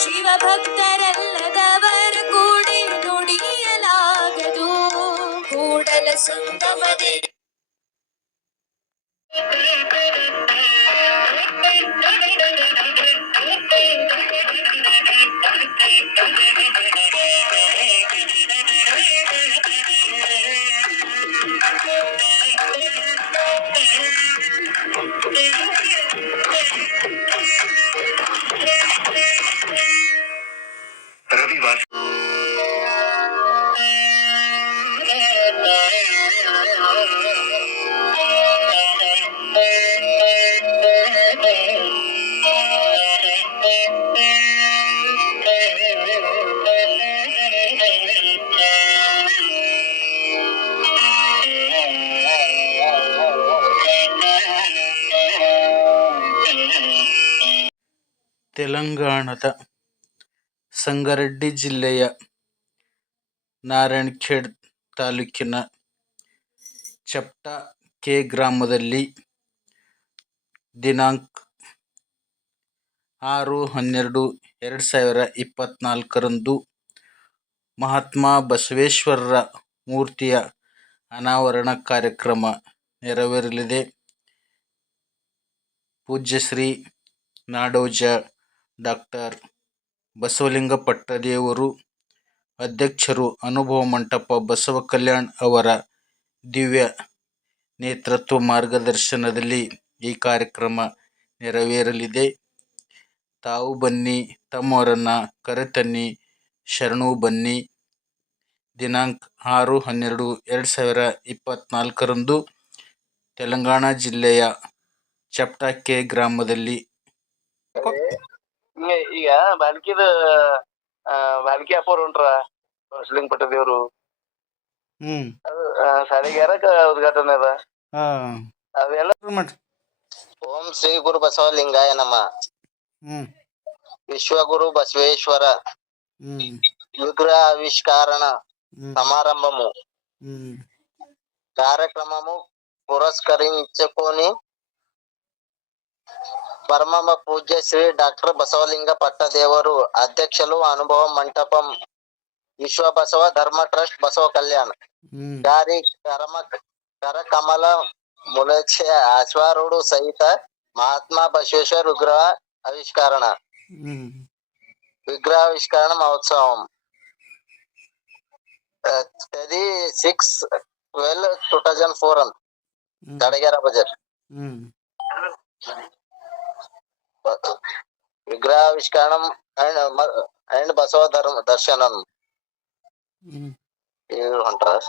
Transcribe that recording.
ಶಿವಭಕ್ತರಲ್ಲದವರ ಕೂಡಿ ನುಡಿಯಲಾಗದು. ಕೂಡಲ ಸಂಗಮದೇ ರವಿವಾರ ತೆಲಂಗಾಣದ ಸಂಗಾರೆಡ್ಡಿ ಜಿಲ್ಲೆಯ ನಾರಾಯಣಖೇಡ್ ತಾಲೂಕಿನ ಚಪ್ಟಾ ಕೆ ಗ್ರಾಮದಲ್ಲಿ ದಿನಾಂಕ 6/12/2024 ಮಹಾತ್ಮ ಬಸವೇಶ್ವರರ ಮೂರ್ತಿಯ ಅನಾವರಣ ಕಾರ್ಯಕ್ರಮ ನೆರವೇರಲಿದೆ. ಪೂಜ್ಯ ಶ್ರೀ ನಾಡೋಜ ಡಾಕ್ಟರ್ ಬಸವಲಿಂಗ ಪಟ್ಟದೇವರು ಅಧ್ಯಕ್ಷರು, ಅನುಭವ ಮಂಟಪ ಬಸವ ಕಲ್ಯಾಣ ಅವರ ದಿವ್ಯ ನೇತೃತ್ವ ಮಾರ್ಗದರ್ಶನದಲ್ಲಿ ಈ ಕಾರ್ಯಕ್ರಮ ನೆರವೇರಲಿದೆ. ತಾವು ಬನ್ನಿ, ತಮ್ಮವರನ್ನ ಕರೆತನ್ನಿ, ಶರಣು ಬನ್ನಿ. ದಿನಾಂಕ 6/12/2024 ತೆಲಂಗಾಣ ಜಿಲ್ಲೆಯ ಚಪ್ಟಾ ಕೆ ಗ್ರಾಮದಲ್ಲಿ. ಈಗ ಬಾಲ್ಕಿ ಅಪ್ಪವ್ರು ಹೊಂಟ್ರ ಬಸವಲಿಂಗ ಪಟ್ಟದೇವ್ರು ಸಾಲಿಗೆ ಯಾರಕ ಉದ್ಘಾಟನೆ ಅದ ಅದೆಲ್ಲ. ಓಂ ಶ್ರೀ ಗುರು ಬಸವಲಿಂಗಾಯ ನಮಃ. విశ్వగురు బసవేశ్వర విగ్రహ ఆవిష్కరణ సమారంభము కార్యక్రమము పురస్కరించుకొని పరమ పూజ్య శ్రీ డాక్టర్ బసవలింగ పట్టదేవరు అధ్యక్షులు, అనుభవ మంటపం విశ్వ బసవ ధర్మ ట్రస్ట్ బసవ కళ్యాణ్ గారి కరకమల ములచే అశ్వారుడు సహిత మహాత్మా బసవేశ్వర విగ్రహావిష్కరణ మహోత్సవం తేదీ 6/12/2004 ಅಂತ ತಡಗೇರ ಬಜಾರ್. విగ్రహావిష్కరణం అండ్ బసవ దర్శనం అంటారా?